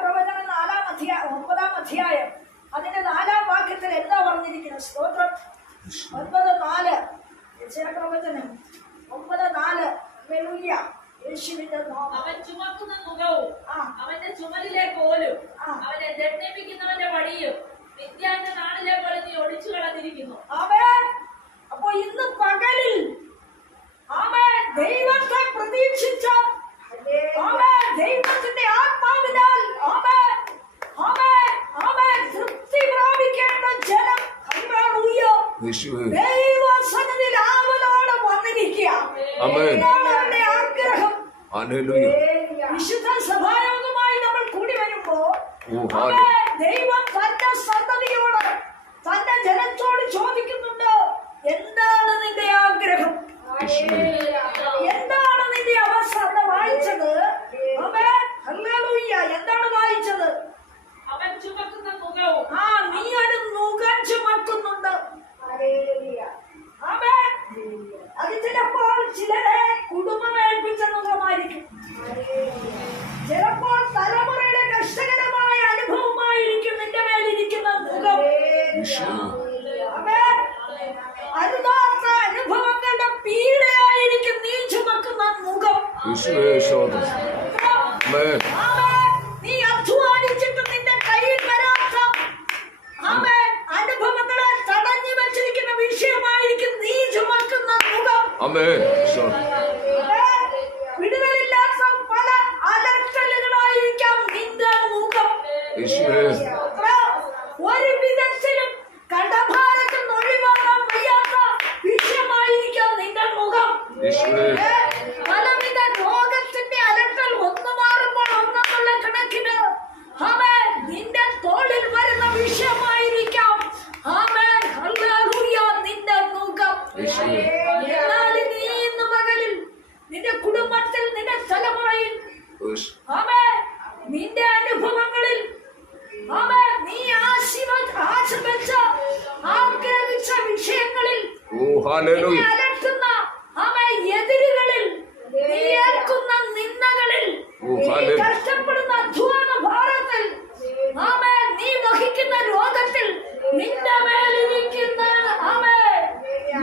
പ്രവചനം 9-ാം അധ്യായം അതിന്റെ 4-ാം വാക്യത്തിൽ എന്താ പറഞ്ഞിരിക്കുന്നത്? സ്തോത്രം. 9:4 പ്രവചനം 9:4. യേശുവിന്റെ അവൻ ചുമക്കുന്ന മുഖവും അവന്റെ ചുമലിലെ കോലും അവനെ ദണ്ഡിപ്പിക്കുന്നവന്റെ വടിയും വിദ്യാന്റെ നാളിലെ പോലെ നീ ഒളിച്ചു കളഞ്ഞിരിക്കുന്നു. ആമേൻ. അപ്പൊ ഇന്ന് പകലിൽ ആമേൻ ദൈവത്തെ പ്രതീക്ഷിച്ച ആമേൻ ദൈവത്തിന്റെ ആത്മാവിനാൽ ആമേൻ ആമേൻ ആമേൻ തൃപ്തി പ്രാപിക്കേണ്ട ജനം ഹല്ലേലൂയ ദൈവസന്നിധിയിൽ ആവലോടെ വന്നിരിക്കുക. അവരുടെ ആഗ്രഹം വിശുദ്ധ സഭായോഗമായി നമ്മൾ കൂടി വരുമ്പോ ദൈവം തന്റെ സന്തതിയോട് തന്റെ ജനത്തോട് ചോദിക്കുന്നുണ്ട്, എന്താണ് നിന്റെ ആഗ്രഹം? എന്താണ് നിന്റെ അവസ്ഥ? അവിടെ വായിച്ചത് ഹല്ലേലൂയ. എന്താണ് വായിച്ചത്? അവൻ ചുമക്കുന്ന മുഖവും നീ ഒരു മുഖം ചുമക്കുന്നുണ്ട്. ആമേൻ. അത് ചിലപ്പോൾ ചിലരെ കുടുംബമേൽപ്പിച്ച മുഖമായിരിക്കും, ചിലപ്പോൾ തലമുറയുടെ കഷ്ടകരമായ അനുഭവമായിരിക്കും നിന്റെ മേലിരിക്കുന്ന മുഖം. അരുതാത്ത അനുഭവങ്ങളുടെ പീഡയായിരിക്കും നീ ചുമക്കുന്ന മുഖം. നീ അധ്വാനിച്ചിട്ട് നിന്റെ കയ്യിൽ വരാത്ത അനുഭവങ്ങളെ തടഞ്ഞു വെച്ചിരിക്കുന്ന വിഷയമായിരിക്കും നീ ചുമക്കുന്ന മുഖം. വിടുതലില്ലാത്ത പല അലട്ടലുകളായിരിക്കാം നിന്റെ മുഖം. ഒരു വിധത്തിലും കടഭാരത്തിൽ ഒഴിവാക്കാൻ വയ്യാത്ത വിഷയമായിരിക്കാം നിന്റെ മുഖം. പലവിധ രോഗത്തിന്റെ അലട്ടൽ ഒന്ന് മാറുമ്പോൾ ഒന്നെന്നുള്ള കണക്കിന് നിന്റെ തോളിൽ വരുന്ന വിഷയമായിരിക്കാം നിന്റെ മുഖം. എന്നാൽ നീ ഇന്ന് പകലിൽ നിന്റെ കുടുംബത്തിൽ നിന്റെ തലമുറയിൽ നിന്റെ അനുഭവങ്ങളിൽ നീ ആശിവച്ച ആഗ്രഹിച്ച വിഷയങ്ങളിൽ അലട്ടുന്ന എതിരുകളിൽ നീ ഏൽക്കുന്ന നിന്ദകളിൽ കഷ്ടപ്പെടുന്ന അധ്വാന ഭാരത്തിൽ നീ വഹിക്കുന്ന രോഗത്തിൽ നിന്റെ മേലിരിക്കുന്ന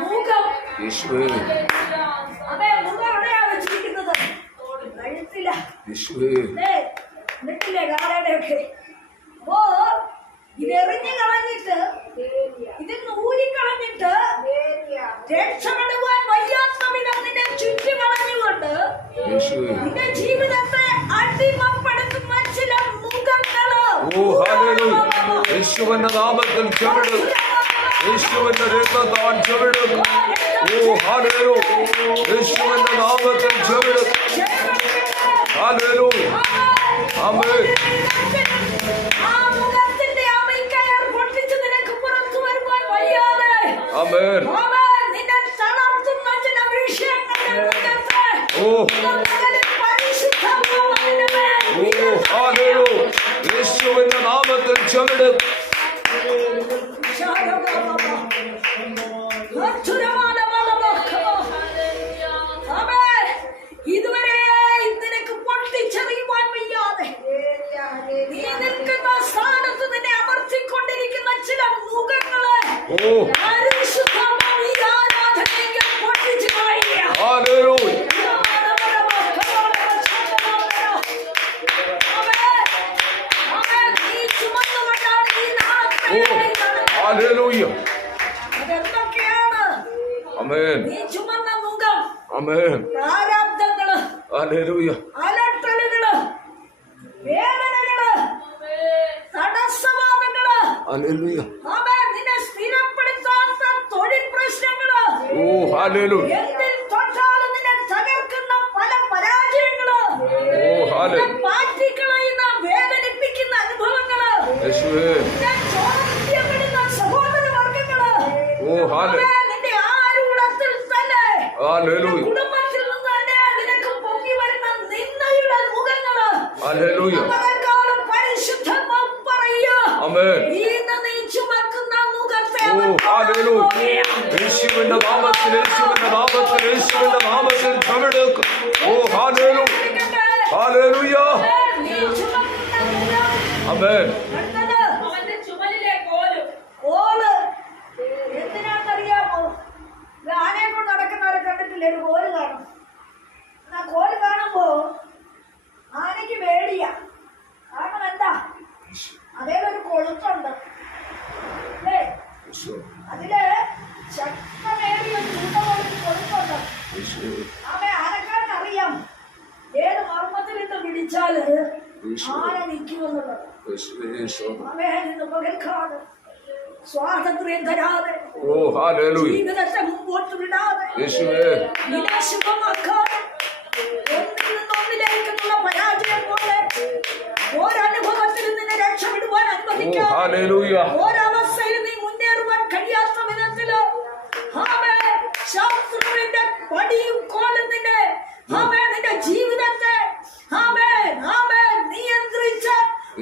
മുഖം. മുഖം എവിടെയാ വെച്ചിരിക്കുന്നത്? കഴുത്തില്ല. എന്നിട്ടില്ലേ കാലയുടെയൊക്കെ? അപ്പോ ഇതെറിഞ്ഞു കളഞ്ഞിട്ട് ഇതിന്ന് ഊരിക്കളഞ്ഞിട്ട് രക്ഷപ്പെടുവാൻ വയ്യാത്ത വിധം നിന്നെ ചുറ്റി വളഞ്ഞുകൊണ്ട് നിന്റെ ജീവിതത്തെ അടിമപ്പെടുത്തുന്ന ചില മുഖങ്ങള് യേശുവിന്റെ നാമത്തിൽ ചവിടും, യേശുവിന്റെ രക്തത്താൽ ചവിടും. യേശുവിന്റെ നാമത്തിൽ ചവിടും. ആമേൻ. ആമേൻ. യേശുവിന്റെ നാമത്തിൽ ചവിടും. ഇതുവരെ നിനക്ക് പൊട്ടിച്ചെറിയുവാൻ വയ്യാതെ നീ നിൽക്കുന്ന സ്ഥാനത്ത് നിന്നെ അമർത്തിക്കൊണ്ടിരിക്കുന്ന ചില മുഖങ്ങളെ പൊട്ടിച്ചു അതെന്തൊക്കെയാണ്? നീ ചുമന്ന മുഖം, പ്രാരാബ്ദങ്ങള്, അലട്ടലുകള്, വേദനകള്, തടസ്സവാദങ്ങള്, നിന്നെ സ്ഥിരപ്പെടുത്താത്ത തൊഴിൽ പ്രശ്നങ്ങള്, എന്തിൽ തൊട്ടാലും നിന്നെ തകർക്കുന്ന പല പരാജയങ്ങള്, മാറ്റിക്കളയുന്ന വേദനിപ്പിക്കുന്ന അനുഭവങ്ങള്, ചോദ്യപ്പെടുന്ന സഹോദരവർഗങ്ങള്, നിന്റെ ആരൂഢത്തിൽ തന്നെ കുടുംബത്തിൽ നിന്ന് തന്നെ നിനക്ക് പൊങ്ങി വരുന്ന നിന്ദയുടെ മുഖങ്ങള് പരിശുദ്ധമായി പറയുക. ഇന്ന് നീ ചുമക്കുന്ന മുഖത്തെ യേശുവിന്റെ നാമത്തിൽ, യേശുവിന്റെ നാമത്തിൽ, യേശുവിന്റെ നാമത്തിൽ ചവിടും. നീ ചുമക്കുന്ന ആമേൻ. അടുത്തത് അവന്റെ ചുമലിലെ കോലും. കോല്. എന്തിനാണെന്നറിയാമോ? ഇത് ആനയെ കൊണ്ട് നടക്കുന്നവരെ കണ്ടിട്ടില്ലേ? ഒരു കോല് കാണും. ആ കോല് കാണുമ്പോ ആനയ്ക്ക് പേടിയാ. കാരണം എന്താ? അതേലൊരു കൊളുത്തുണ്ട് അല്ലേ? അതില് ശക്തമേറിയ ചൂണ്ടപോലൊരു കൊളുത്തുണ്ട്. ആനക്കാരനറിയാം ഏത് മർമ്മത്തിൽ നിന്ന് പിടിച്ചാല് ആന നിൽക്കുമെന്നുള്ളത്. നിന്ന് പകൽക്കാതെ സ്വാതന്ത്ര്യം തരാതെ, ഓ ഹല്ലേലൂയ. ജീവിതത്തെ മുമ്പോട്ട് വിടാതെ, യേശുവേ. നിരാശമാക്കാതെ, ഒന്നിൽ നിന്നൊന്നിലേക്കുള്ള പരാജയം പോലെ ഒരനുഭവത്തിൽ നിന്നെ രക്ഷപ്പെടുവാൻ ഓ അനുവദിക്കാതെ, ഹല്ലേലൂയ. ഒരവസ്ഥയിൽ നീ മുന്നേറുവാൻ കഴിയാത്ത വിധത്തില് ശാസ്ത്രത്തിന്റെ പടിയും കോലും നിന്നെ നിന്റെ ജീവിതത്തെ നിയന്ത്രിച്ച്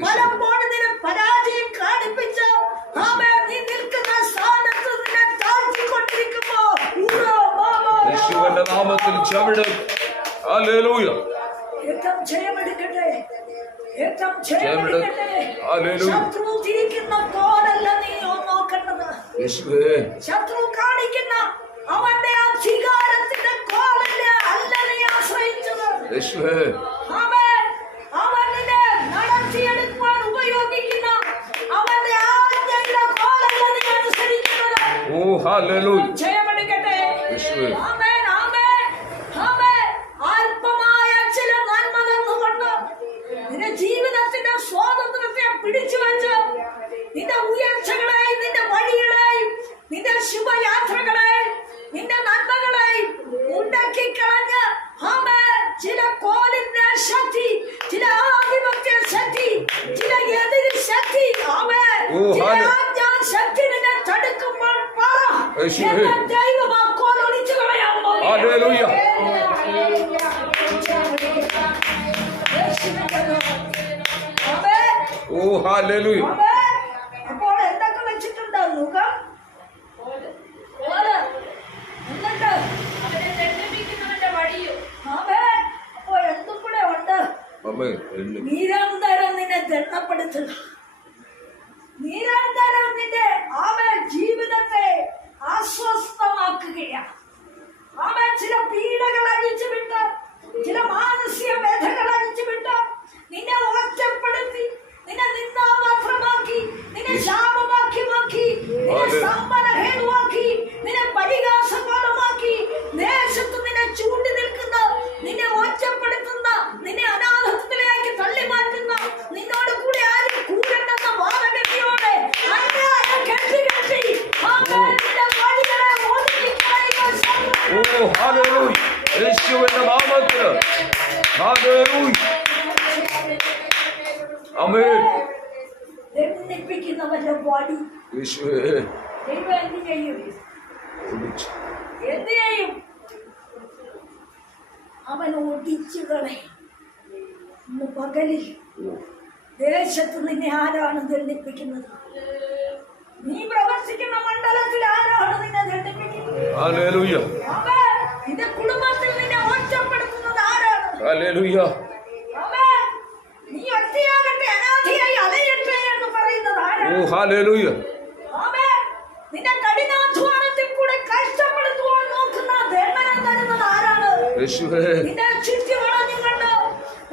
പലപ്പോഴും നിന്നെ പരാജയം കാണിപ്പിച്ച് നീ നിൽക്കുന്ന സ്ഥാനത്ത് നിന്നെ താഴ്ത്തിക്കൊണ്ടിരിക്കുമ്പോ യേശുവിന്റെ നാമത്തിൽ ചവിടും. ഹല്ലേലൂയ. ഏറ്റവും ജയമെടുക്കട്ടെ, ഏറ്റവും ജയമെടുക്കട്ടെ. ഹല്ലേലൂയ. ശത്രു തിരിക്കുന്ന കോലല്ല നീ നോക്കേണ്ടത്. യേശുവേ. ശത്രു കാണിക്കുന്ന അവന്റെ അധികാരത്തിന്റെ കോലല്ല അല്ല നീ ആശ്രയിച്ചത്. യേശുവേ. അവനെ നടത്തിയെടുക്കുവാൻ ഉപയോഗിക്കുന്ന അവന്റെ ആജ്ഞയുടെ കോലല്ല നീ അനുസരിക്കുന്നത്. ഓ ഹല്ലേലൂയ. ജയമെടുക്കട്ടെ. യേശുവേ. ആമേൻ, ആമേൻ, ആമേൻ. അല്പമായ ചില നന്മ തന്നുകൊണ്ട് നിന്റെ ജീവിതത്തിന്റെ സ്വാതന്ത്ര്യത്തെ പിടിച്ചു വെച്ച് നിന്റെ ഉയർച്ചകളെയും നിന്റെ വഴികളെയും നിന്റെ ശുഭയാത്രകളെയും നിന്റെ നന്മകളെയും ഉണ്ടാക്കിക്കളഞ്ഞ് ചില കോലിന്റെ ശക്തി, ചില ആധിപത്യ ശക്തി, ചില എതിർ ശക്തി, ശക്തി നിന്നെ തടുക്കുമ്പോൾ ദൈവം ആ കോൽ ഒളിച്ചു കളയാമോ? ഓ ഹല്ലേലൂയ. അപ്പോൾ എന്തൊക്കെ വെച്ചിട്ടുണ്ട്? മുഖം, കോല്. കോല്, എന്നിട്ട് അവനെ ദണ്ഡിപ്പിക്കുന്നവന്റെ വടിയും. അപ്പൊ എന്തും കൂടെ ഉണ്ട്. ആമേൻ. നിരന്തരം നിന്നെ ദണ്ഡപ്പെടുത്തുക, നിരന്തരം നിന്റെ ജീവിതത്തെ അസ്വസ്ഥമാക്കുകയാണ്. ചില പീഡകൾ അഴിച്ചുവിട്ട്, ചില മാനസിക വ്യഥകൾ അഴിച്ചുവിട്ട് നിന്നെ ഒറ്റപ്പെടുത്തി, നിന്നെ നിന്നാമാത്രമാക്കി, നിന്നെ ശാപമാക്കി, നിന്നെ സമ്പന്നഹേതുവാക്കി, നിന്നെ പരിഹാസപാഠമാക്കി, ദേശത്ത് നിന്നെ ചൂണ്ടി നിൽക്കുന്ന, നിന്നെ ഒറ്റപ്പെടുത്തുന്ന, നിന്നെ അനാഥത്വത്തിലേക്ക് തള്ളി മാറ്റുന്ന, നിന്നോട് കൂടെ ആരും കൂടണ്ടെന്ന വാദഗതിയോടെ കെട്ടി നിന്റെ വഴികളെ ഒതുക്കിക്കളയുക. ഓ ഹല്ലേലൂയ. യേശുവിന്റെ നാമത്തിൽ ഹല്ലേലൂയ. ആമേൻ. ദണ്ഡിപ്പിക്കുന്നവന്റെ വടി യേശുവേ. ദൈവം എന്ത് ചെയ്യും? എന്ത് ചെയ്യും? അവൻ ഒടിച്ചു കളയും. ഇന്ന് പകലിൽ ദേശത്ത് നിന്നെ ആരാണ് ദണ്ഡിപ്പിക്കുന്നത്? നീ പ്രവർത്തിക്കുന്ന മണ്ഡലത്തിൽ ആരാണ് നിന്നെ ദണ്ഡിപ്പിക്കുന്നത്? ഹല്ലേലൂയ. നിന്റെ കുടുംബത്തിൽ നിന്നെ ഒറ്റപ്പെടുത്തുന്നത് ആരാണ്? ഹല്ലേലൂയ. നീ ഒറ്റയാകട്ടെ, അനാഥയായി അലയട്ടെ എന്ന് പറയുന്നത് ഓ ആരാണ്? ഹല്ലേലൂയ. നിന്റെ കഠിനാധ്വാനത്തിൽ കൂടെ കഷ്ടപ്പെടുത്തുവാൻ നോക്കുന്ന ദണ്ഡനം തരുന്നത് ആരാണ്? യേശുവേ. നിന്റെ ചുറ്റി വളഞ്ഞുകൊണ്ട്,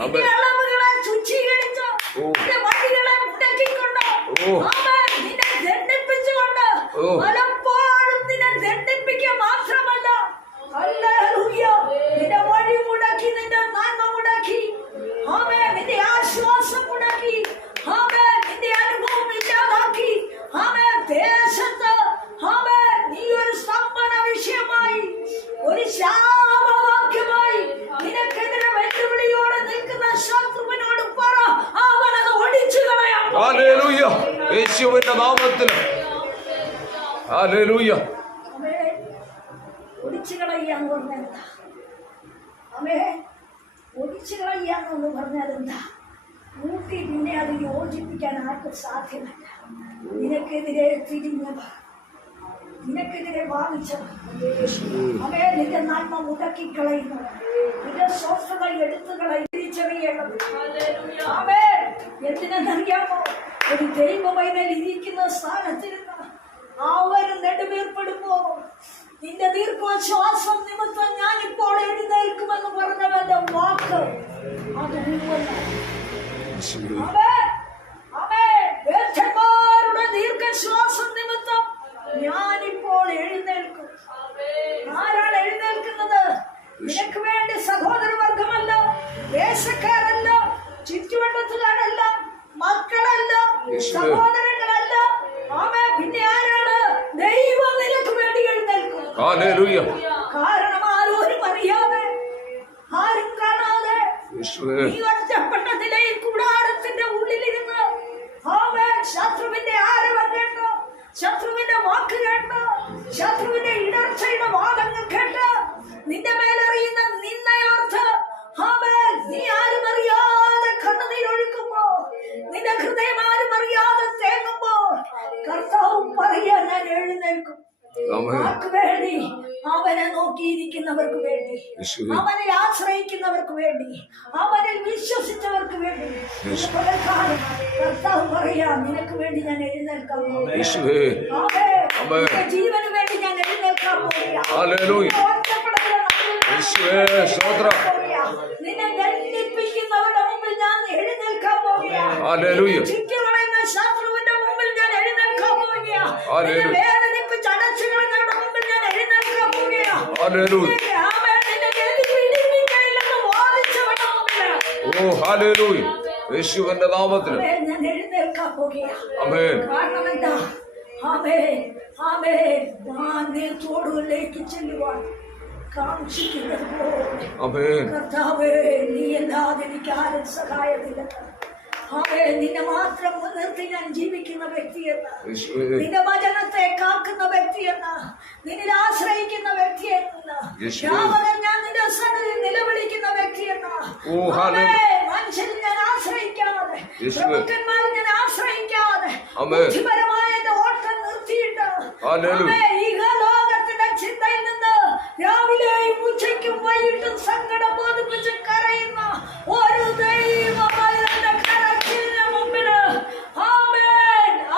നിന്റെ അളവുകളെ ശുചീകരിച്ച്, നിന്റെ വഴികളെ മുടക്കിക്കൊണ്ട്, നിന്നെ ദണ്ഡിപ്പിച്ചുകൊണ്ട്, പലപ്പോഴും നിന്നെ ദണ്ഡിപ്പിക്കുക മാത്രമല്ല, ഹല്ലേലൂയ, നിന്റെ വഴി മുടക്കി, നിന്റെ നന്മ മുടക്കി, നിന്റെ ആശ്വാസം മുടക്കി, നിന്റെ അനുഭവം ഇല്ലാതാക്കി, ദേശത്ത് നീ ഒരു സ്തംഭന വിഷയമായി, ഒരു ശാപവാക്യമായി നിനക്കെതിരെ വെല്ലുവിളിയോടെ നിൽക്കുന്ന ശത്രുവിനോട് പറ, അവനത് ഒടിച്ചു കളയാം. ഹല്ലേലൂയ. യേശുവിന്റെ നാമത്തിൽ ഹല്ലേലൂയ. ഒടിച്ചു കളയാന്ന് പറഞ്ഞാൽ എന്താ? ഒടിച്ചു കളയാന്ന് പറഞ്ഞാൽ എന്താ? കൂട്ടി പിന്നെ അത് യോജിപ്പിക്കാൻ ആർക്കും സാധ്യമല്ല. നിനക്കെതിരെ തിരിഞ്ഞവർ, നിനക്കെതിരെ ഭാവിച്ചവർ, നിന്റെ നന്മ മുടക്കിക്കളയുന്നവർ, നിന്റെ സ്വസ്ഥത എടുത്തു കളയും. തിരിച്ചറിയേണ്ടത് എന്തിനെന്നറിയാമോ? ഒരു ദൈവമൈനൽ ഇരിക്കുന്ന സ്ഥാനത്തിരുന്ന അവര് നെടുവീർപ്പെടുമ്പോ നിന്റെ ദീർഘശ്വാസം നിമിത്തം ഞാനിപ്പോൾ എഴുന്നേൽക്കുമെന്ന് പറഞ്ഞവന്റെ വാക്ക് അത് യുടെ ദീർഘശ്വാസം നിമിത്തം ഞാനിപ്പോൾ എഴുന്നേൽക്കും. ആരാണ് എഴുന്നേൽക്കുന്നത്? നിനക്ക് വേണ്ടി സഹോദരവർഗമല്ല, ദേശക്കാരല്ല, ചുറ്റുവട്ടത്തുകാരല്ല, മക്കളല്ല, സഹോദരങ്ങളല്ല. പിന്നെ ആരാണ്? ദൈവം നിനക്ക് വേണ്ടി എഴുന്നേൽക്കും. കാരണം ആരും അറിയാതെ, ആരും കാണാതെ നീ ഒറ്റപ്പെട്ട നിലയിൽ കൂടാരത്തിന്റെ ഉള്ളിലിരുന്ന് ശത്രുവിന്റെ ആരവം കേട്ടോ, ശത്രുവിന്റെ വാക്ക് കേട്ടോ, ശത്രുവിന്റെ ഇടർച്ചയുടെ വാദങ്ങൾ കേട്ട് നിന്റെ മേലെറിയുന്ന നിന്നയോർത്ത് നീ ആരും അറിയാതെ കണ്ണുനീരൊഴുക്കുമ്പോ, നിന്റെ ഹൃദയം ആരും അറിയാതെ തേങ്ങുമ്പോൾ കർത്താവ് പറയാ ഞാൻ എഴുന്നേൽക്കും. ആർക്ക് വേണ്ടി? അവനെ നോക്കിയിരിക്കുന്നവർക്ക് വേണ്ടി, അവനെ ആശ്രയിക്കുന്നവർക്ക് വേണ്ടി, അവനിൽ വിശ്വസിച്ചവർക്ക് വേണ്ടി. കർത്താവ് പറയാ നിനക്ക് വേണ്ടി ഞാൻ എഴുന്നേൽക്കാൻ പോകുന്നു. ജീവന് വേണ്ടി ഞാൻ എഴുന്നേൽക്കാൻ പോകുന്നു. നിന്നെ ദണ്ഡിപ്പിക്കുന്നവരുടെ മുമ്പിൽ ഞാൻ എഴുന്നേൽക്കാൻ പോകുന്നു. ചുറ്റുകളയുന്ന ശത്രുവിന്റെ മുമ്പിൽ ഞാൻ എഴുന്നേൽക്കാൻ പോകുന്നു. വേദനിപ്പിച്ച് അടച്ചുകളങ്ങളുടെ മുമ്പിൽ ഞാൻ എഴുന്നേൽക്കാൻ പോകുന്നു. യേശുവിന്റെ നാമത്തിൽ ഞാൻ എഴുന്നേൽക്കാൻ പോകുകയാണ്. ആമേൻ. കാരണം എന്താ? തോടുകളിലേക്ക് ചെല്ലുവാൻ കാക്ഷിക്കുന്നത് പോലെ കർത്താവേ നീ അല്ലാതെ എനിക്ക് ആരും സഹായമില്ല. നിന്നെ മാത്രം മുൻനിർത്തി ഞാൻ ജീവിക്കുന്ന വ്യക്തിയെന്ന്, നിന്റെ വചനത്തെ കാക്കുന്ന വ്യക്തിയെന്ന്, നിന്നിൽ ആശ്രയിക്കുന്ന വ്യക്തിയെന്ന്, ഞാൻ നിന്റെ സന്നിധിയിൽ നിലവിളിക്കുന്ന വ്യക്തിയെന്ന്. മനുഷ്യരിൽ ഞാൻ ആശ്രയിക്കാതെ, പ്രമുഖന്മാരിൽ ഞാൻ ആശ്രയിക്കാതെ, ബുദ്ധിപരമായ എന്റെ ഓട്ടം നിർത്തിയിട്ട് ഈ ലോകത്തിന്റെ ചിന്തയിൽ നിന്ന് രാവിലെയും ഉച്ചയ്ക്കും വൈകിട്ടും സങ്കടം ബോധിപ്പിച്ച് കരയുന്ന ഒരു ദൈവമായ മുമ്പില്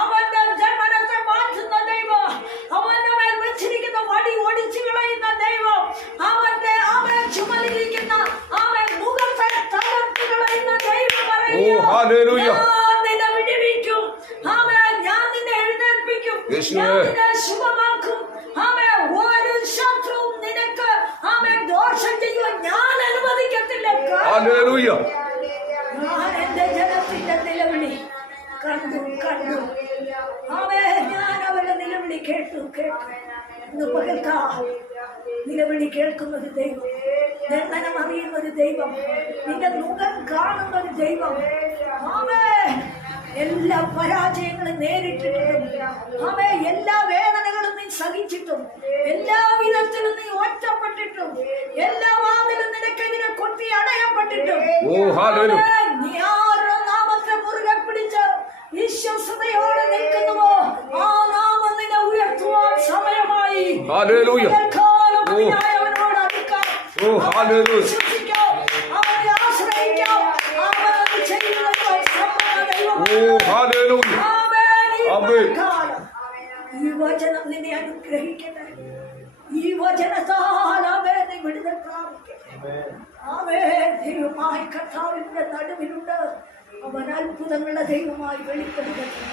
അവന്റെ ജന്മനത്തെ മാറ്റുന്ന ദൈവം, അവന്റെ മേൽ വെച്ചിരിക്കുന്ന വടി ഒടിച്ചു കളയുന്ന ദൈവം, അവൻ ചുമലിരിക്കുന്ന അവൻ മുഖത്തെ തകർത്ത് കളയുന്ന ദൈവം നിന്നെ വിടുവിക്കും. ഞാൻ നിന്നെ എഴുന്നേൽപ്പിക്കും, നിന്നെ ശുഭമാക്കും. ഒരു ശത്രുവും നിനക്ക് ദോഷം ചെയ്യുവാൻ ഞാൻ അനുവദിക്കത്തില്ല. ഞാൻ എന്റെ ജനത്തിന്റെ നിലവിളി കണ്ടു. ഞാൻ അവരുടെ നിലവിളി കേട്ടു. ഇന്ന് പകൽക്കാ നിലവിളി കേൾക്കുന്നൊരു ദൈവം, ദണ്ഡനം അറിയുന്നൊരു ദൈവം, നിന്റെ മുഖം കാണുന്നൊരു ദൈവം. എല്ലാ പരാജയങ്ങളും നേരിട്ടിട്ടും എല്ലാ വേദനകളും നീ സഹിച്ചിട്ടും, എല്ലാ വിധത്തിലും നീ ഒറ്റപ്പെട്ടിട്ടും, എല്ലാ വാതിലും നിനക്കെതിരെ കൊട്ടി അടയപ്പെട്ടിട്ടും നീ ആരുടെ നാമത്തെ മുറുകെ പിടിച്ച് വിശ്വസതയോടെ നിൽക്കുന്നുവോ ആ നാമം നിന്നെ ഉയർത്തുവാൻ സമയമായി. അവനോട് അടുക്കാം, വിശ്വസിക്കാം, അവനെ ആശ്രയിക്കാം. അവനത് ചെയ്യുന്നത് ഈ വചനം നിന്നെ അനുഗ്രഹിക്കട്ടെ. ഈ വചനത്താൽ നീ വിടുതൽ പ്രാപിക്കട്ടെ. ദൈവമായ കർത്താവിന്റെ നടുവിലുണ്ട്. അവൻ അത്ഭുതങ്ങളുടെ ദൈവമായി വെളിപ്പെടുകട്ടെ.